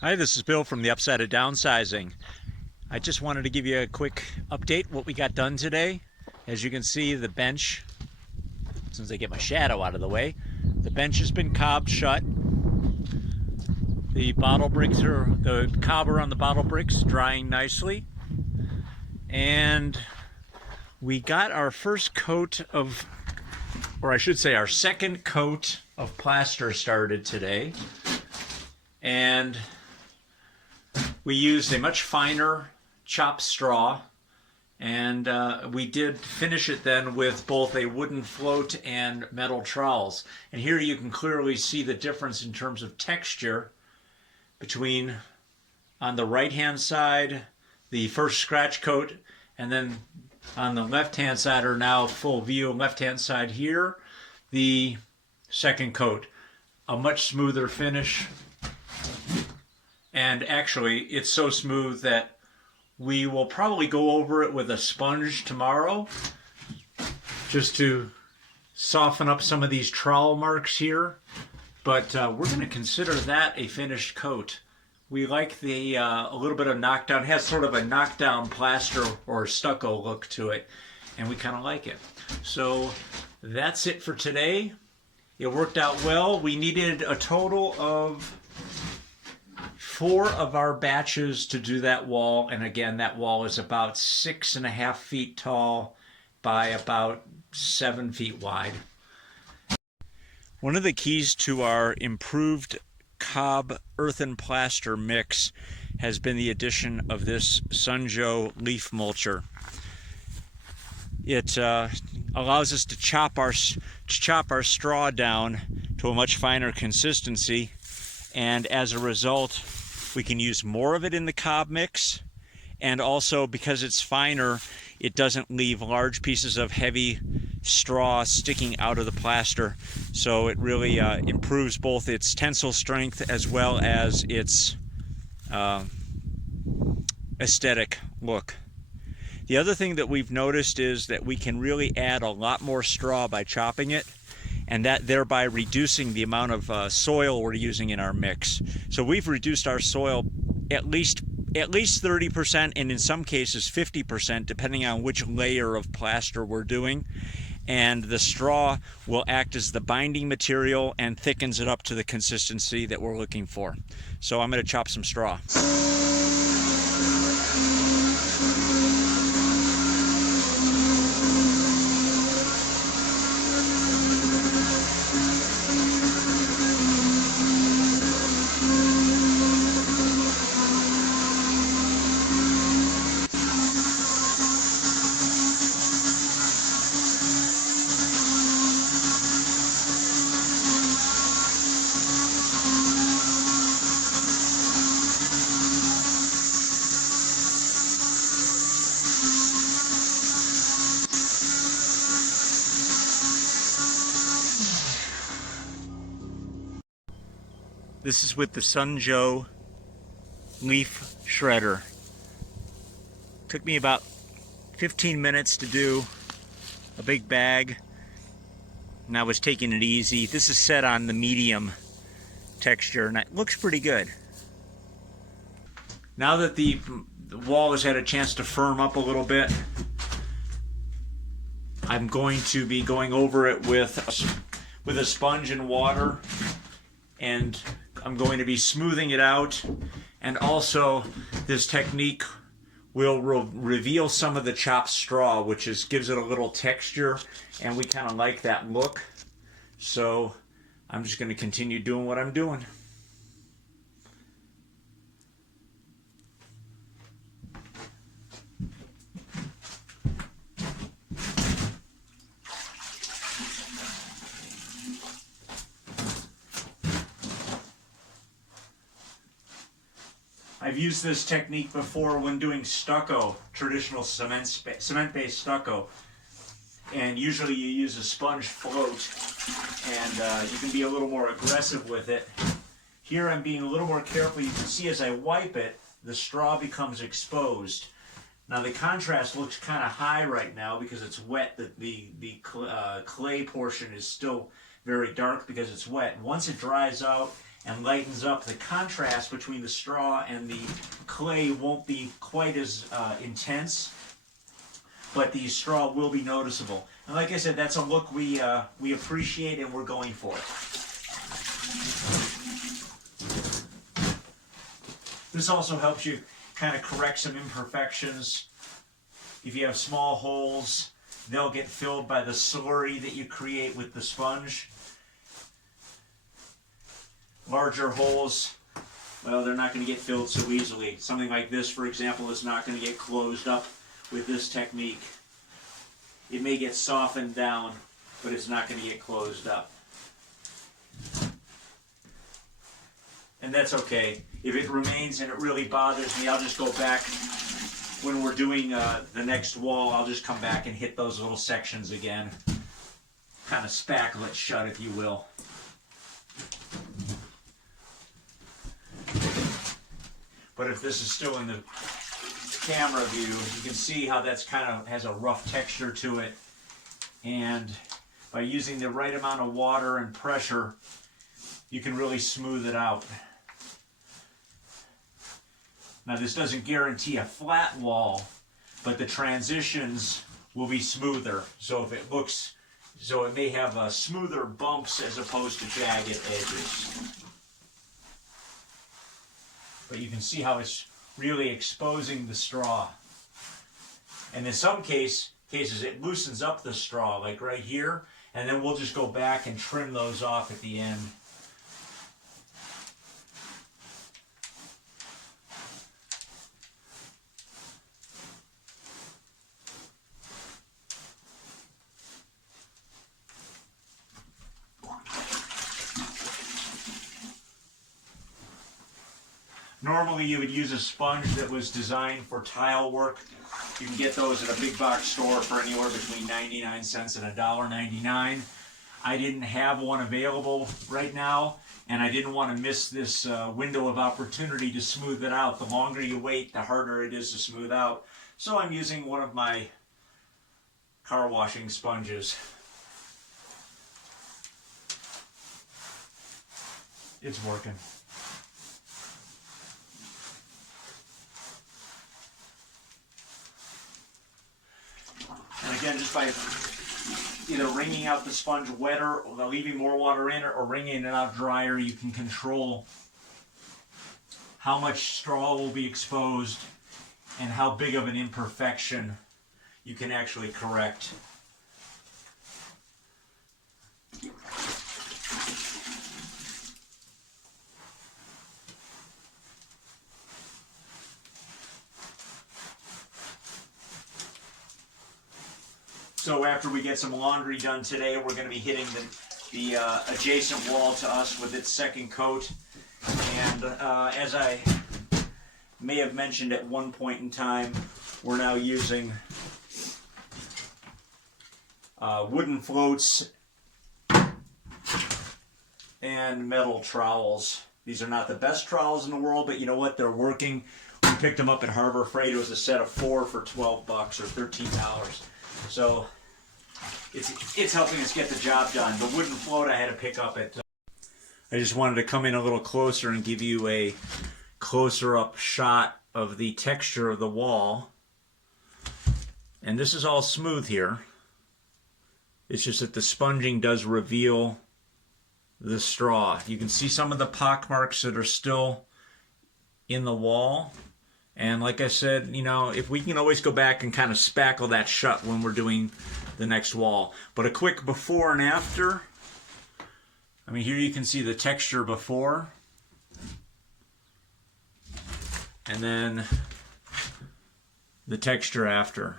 Hi, this is Bill from the Upside of Downsizing. I just wanted to give you a quick update what we got done today. As you can see, the bench, since I get my shadow out of the way, the bench has been cobbed shut. The cobber on the bottle bricks drying nicely. And we got our first coat of, or I should say our second coat of plaster started today. And we used a much finer chopped straw, and we did finish it then with both a wooden float and metal trowels. And here you can clearly see the difference in terms of texture between, on the right hand side, the first scratch coat, and then on the left hand side, or now full view left hand side here, the second coat. A much smoother finish. And actually, it's so smooth that we will probably go over it with a sponge tomorrow just to soften up some of these trowel marks here. But we're going to consider that a finished coat. We like the a little bit of knockdown. It has sort of a knockdown plaster or stucco look to it, and we kind of like it. So that's it for today. It worked out well. We needed a total of 4 of our batches to do that wall, and again, that wall is about 6.5 feet tall by about 7 feet wide. One of the keys to our improved cob earthen plaster mix has been the addition of this Sunjoe leaf mulcher. It allows us to chop our straw down to a much finer consistency, and as a result, we can use more of it in the cob mix, and also because it's finer, it doesn't leave large pieces of heavy straw sticking out of the plaster. So it really improves both its tensile strength as well as its aesthetic look. The other thing that we've noticed is that we can really add a lot more straw by chopping it, and that thereby reducing the amount of soil we're using in our mix. So we've reduced our soil at least 30%, and in some cases 50%, depending on which layer of plaster we're doing. And the straw will act as the binding material and thickens it up to the consistency that we're looking for. So I'm going to chop some straw. This is with the Sunjoe leaf shredder. Took me about 15 minutes to do a big bag, and I was taking it easy. This is set on the medium texture, and it looks pretty good. Now that the wall has had a chance to firm up a little bit, I'm going to be going over it with a sponge and water, and I'm going to be smoothing it out. And also, this technique will reveal some of the chopped straw, which gives it a little texture, and we kind of like that look. So I'm just going to continue doing what I'm doing. I've used this technique before when doing stucco, traditional cement-based stucco. And usually you use a sponge float, and you can be a little more aggressive with it. Here I'm being a little more careful. You can see as I wipe it, the straw becomes exposed. Now the contrast looks kind of high right now because it's wet. The clay portion is still very dark because it's wet. Once it dries out and lightens up. The contrast between the straw and the clay won't be quite as intense, but the straw will be noticeable. And like I said, that's a look we appreciate and we're going for it. This also helps you kind of correct some imperfections. If you have small holes, they'll get filled by the slurry that you create with the sponge. Larger holes, well, they're not going to get filled so easily. Something like this, for example, is not going to get closed up with this technique. It may get softened down, but it's not going to get closed up. And that's okay. If it remains and it really bothers me, I'll just go back when we're doing the next wall. I'll just come back and hit those little sections again. Kind of spackle it shut, if you will. But if this is still in the camera view, you can see how that's kind of has a rough texture to it. And by using the right amount of water and pressure, you can really smooth it out. Now, this doesn't guarantee a flat wall, but the transitions will be smoother. So if it looks, so it may have smoother bumps as opposed to jagged edges. But you can see how it's really exposing the straw. And in some cases, it loosens up the straw, like right here, and then we'll just go back and trim those off at the end. Normally you would use a sponge that was designed for tile work. You can get those at a big box store for anywhere between 99 cents and $1.99. I didn't have one available right now, and I didn't want to miss this window of opportunity to smooth it out. The longer you wait, the harder it is to smooth out. So I'm using one of my car washing sponges. It's working. And again, just by either wringing out the sponge wetter or leaving more water in or wringing it out drier, you can control how much straw will be exposed and how big of an imperfection you can actually correct. So after we get some laundry done today, we're going to be hitting the adjacent wall to us with its second coat. And as I may have mentioned at one point in time, we're now using wooden floats and metal trowels. These are not the best trowels in the world, but you know what? They're working. We picked them up at Harbor Freight. It was a set of 4 for $12 or $13. So it's helping us get the job done. The wooden float I had to pick up at... I just wanted to come in a little closer and give you a closer up shot of the texture of the wall. And this is all smooth here. It's just that the sponging does reveal the straw. You can see some of the pock marks that are still in the wall. And like I said, you know, if we can always go back and kind of spackle that shut when we're doing the next wall. But a quick before and after. I mean, here you can see the texture before. And then the texture after.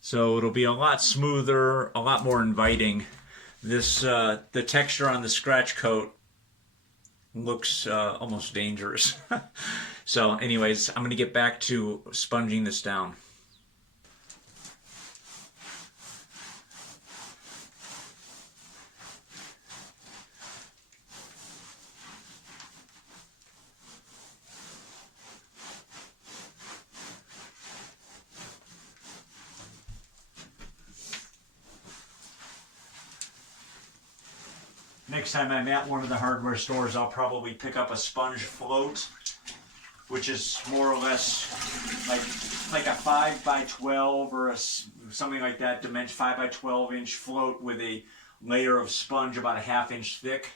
So it'll be a lot smoother, a lot more inviting. This the texture on the scratch coat looks almost dangerous. So anyways, I'm going to get back to sponging this down. next time I'm at one of the hardware stores, I'll probably pick up a sponge float, which is more or less like a 5x12 or something like that, dimension 5x12 inch float with a layer of sponge about a 1/2 inch thick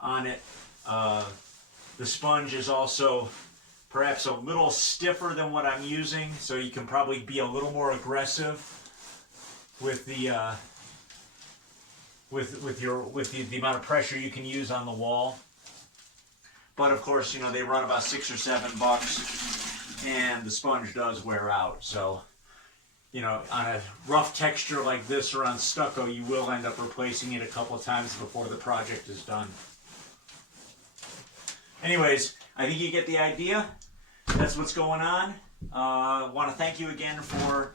on it. The sponge is also perhaps a little stiffer than what I'm using, so you can probably be a little more aggressive with the the amount of pressure you can use on the wall. But of course, you know, they run about $6 or $7, and the sponge does wear out. So, you know, on a rough texture like this or on stucco, you will end up replacing it a couple of times before the project is done. Anyways, I think you get the idea. That's what's going on. I want to thank you again for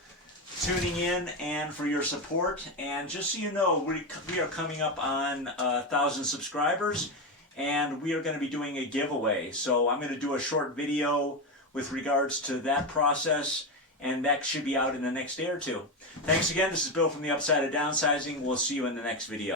tuning in and for your support. And just so you know, we are coming up on 1,000 subscribers, and we are going to be doing a giveaway. So I'm going to do a short video with regards to that process, and that should be out in the next day or two. Thanks again. This is Bill from the Upside of Downsizing. We'll see you in the next video.